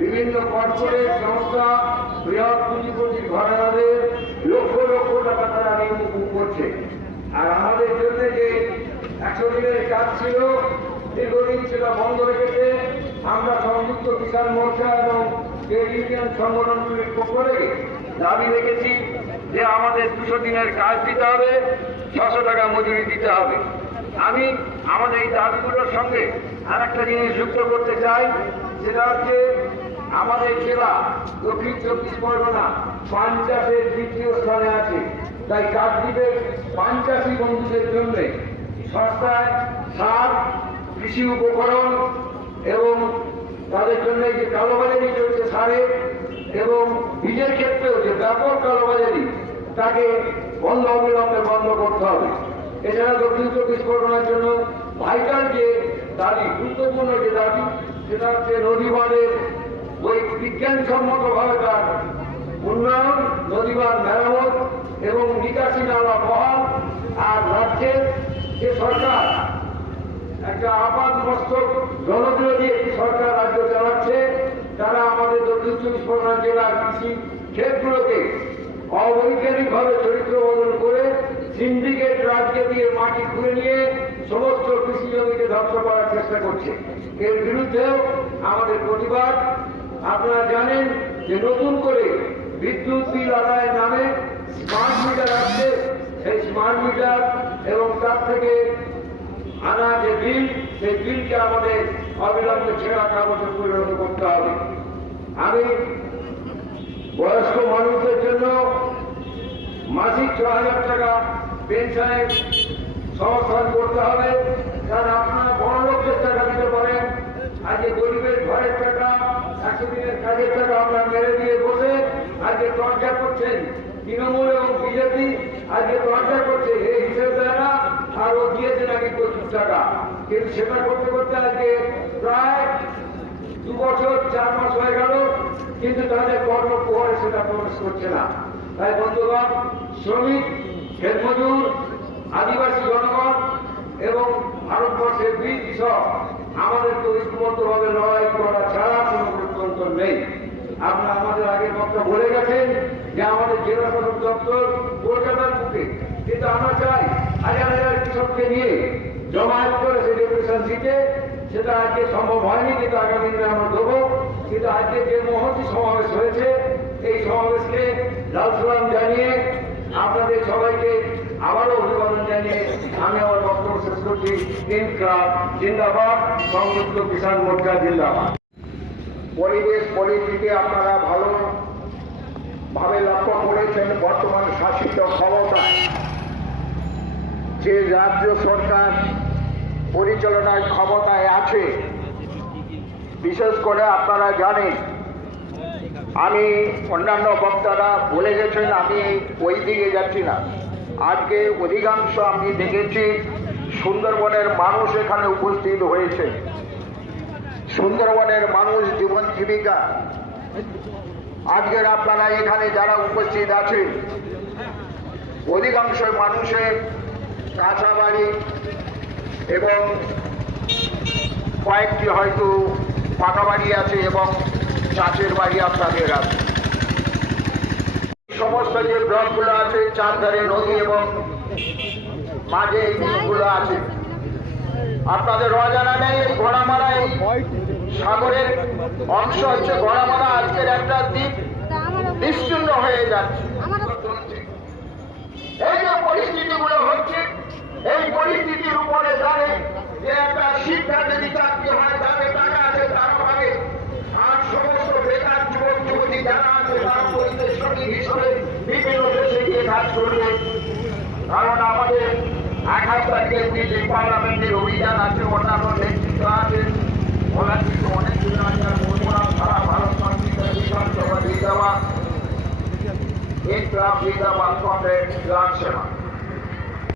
বিভিন্ন কর্পোরেট সংস্থা, বৃহৎ পুঁজিপতি ঘরানাদের লক্ষ লক্ষ টাকা তারা নিয়োগ করছে। আর আমাদের জন্য যে একশো দিনের কাজ ছিল, দীর্ঘদিন সেটা বন্ধ রেখেছে। আমরা সংযুক্ত কিষাণ মোর্চা এবং ট্রেড ইউনিয়ন সংগঠনগুলির পক্ষ দাবি রেখেছি যে আমাদের দুশো দিনের কাজ দিতে হবে, ছশো টাকা মজুরি দিতে হবে। আমি আমাদের এই দাবিগুলোর সঙ্গে আর একটা জিনিস যুক্ত করতে চাই, সেটা হচ্ছে আমাদের জেলা দক্ষিণ চব্বিশ পরগনা পান চাষের দ্বিতীয় স্থানে আছে। তাই কাকদ্বীপের পান চাষি বন্ধুদের জন্য সস্তায় সার, কৃষি উপকরণ এবং তাদের জন্য যে কালোবাজারি চলছে সারের এবং বীজের ক্ষেত্রেও যে ব্যাপক কালোবাজারি, তাকে বন্ধ অবিলম্বে বন্ধ করতে হবে। এছাড়া দক্ষিণ চব্বিশ পরগনার জন্য ভাইটাল যে দাবি, গুরুত্বপূর্ণ যে দাবি, সেটা হচ্ছে নদী বাঁধের বিজ্ঞানসম্মতভাবে তার উন্নয়ন, নদীবাঁধ মেরামত এবং নিকাশি নালা বহাল আর রাজ্যের যে সরকার একটা আপাত মস্তক জনবিরোধী একটি সরকার রাজ্য চালাচ্ছে, তারা আমাদের দক্ষিণ চব্বিশ পরগনা জেলার কৃষি ক্ষেতগুলোকে অবৈজ্ঞানিকভাবে চরিত্র বদল করে সিন্ডিকেট রাজ্যে দিয়ে মাটি খুলে নিয়ে সমস্ত কৃষি জমিকে ধ্বংস করার চেষ্টা করছে। এর বিরুদ্ধেও আমাদের প্রতিবাদ। আপনারা জানেন যে নতুন করে বিদ্যুৎ বিল আদায়ের নামে স্মার্ট মিটার আসছে। সেই স্মার্ট মিটার এবং তার থেকে আনা যে বিল, সেই বিলকে আমাদের অবিলম্বে ছেঁড়া কাগজে পরিণত করতে হবে। আমি বয়স্ক মানুষদের জন্য মাসিক ছ হাজার টাকা পেনশনের সংস্থান করতে হবে। কারণ আপনারা বড় লোকদের টাকা দিতে পারেন আজকে গরিবের ঘরের টাকা দিনের টাকা আমরা মেরে দিয়ে বসে আজকে চর্চা করছেন তৃণমূল এবং বিজেপি। আজকে চর্চা করছে এই হিসেব দেয় না আর ও দিয়েছে নাকি প্রচুর টাকা। কিন্তু সেটা করতে করতে আজকে প্রায় দু বছর, চার মাস হয়ে গেল, কিন্তু তাদের কর্ম প্রহরে সেটা প্রবেশ করছে না। তাই বন্ধুগণ, শ্রমিক ক্ষেত মজুর আদিবাসী জনগণ এবং ভারতবর্ষের বীর কৃষক আমাদেরকে ঐক্যবদ্ধভাবে লড়াই করা ছাড়া কোনো গণতন্ত্র নেই আপনারা আমাদের আগে কথা বলে গেছেন যে আমাদের জেলা সদর দপ্তর কলকাতার বুকে কিন্তু আমরা চাই হাজার কৃষককে নিয়ে জমায়েত করে সেই ডেপুটেশন দিতে সেটা আজকে সম্ভব হয়নি, কিন্তু আগামী দিনে আমরা দেবো। কিন্তু আজকে যে মহতি সমাবেশ হয়েছে, এই সমাবেশকে লাল সালাম জানিয়ে আপনাদের সবাইকে আবারও অভিবাদন জানিয়ে আমি আমার বক্তব্য শেষ করছি। ইনকলাব জিন্দাবাদ সংযুক্ত কিষাণ মোর্চা জিন্দাবাদ। পরিবেশ পরিস্থিতি আপনারা ভালো ভাবে লক্ষ্য করেছেন, বর্তমান শাসিত ক্ষমতায়। যে রাজ্য সরকার পরিচালনার ক্ষমতায় আছে, বিশেষ করে আপনারা জানেন, আমি অন্যান্য বক্তারা বলে গেছেন, আমি ওই দিকে যাচ্ছি না। আজকে অধিকাংশ আমি দেখেছি সুন্দরবনের মানুষ এখানে উপস্থিত হয়েছে। সুন্দরবনের মানুষ জীবন জীবিকা। আজকের আপনারা এখানে যারা উপস্থিত আছেন, অধিকাংশ মানুষের কাঁচা বাড়ি এবং কয়েকটি হয়তো পাকা বাড়ি আছে এবং চাষের বাড়ি আপনাদের আছে। সমস্ত যে ব্লকগুলো আছে, চারধারে নদী এবং মাঝে এই আছে। আপনাদের অজানা নেই, এই ঘোড়ামারায় সাগরের অংশ হচ্ছে ঘোড়ামারা আজকের একটা দ্বীপ নিশ্চিন্ন হয়ে যাচ্ছে। এই পরিস্থিতির উপরে জানে যে একটা শিক্ষা যদি চাকরি হয় যাদের টাকা আছে, তারা পাবে আর সমস্ত বেকার যুবক, যুবতী যারা আছে, তারা পরিবেশ সঠিক হিসেবে বিভিন্ন দেশে গিয়ে কাজ করবে। কারণ আমাদের আঠাশ দিল্লি পার্লামেন্টের অভিযান আছে, অন্যান্য নেতৃত্ব আছে ওরা কিন্তু অনেক দিন সারা বিধানসভা দিয়ে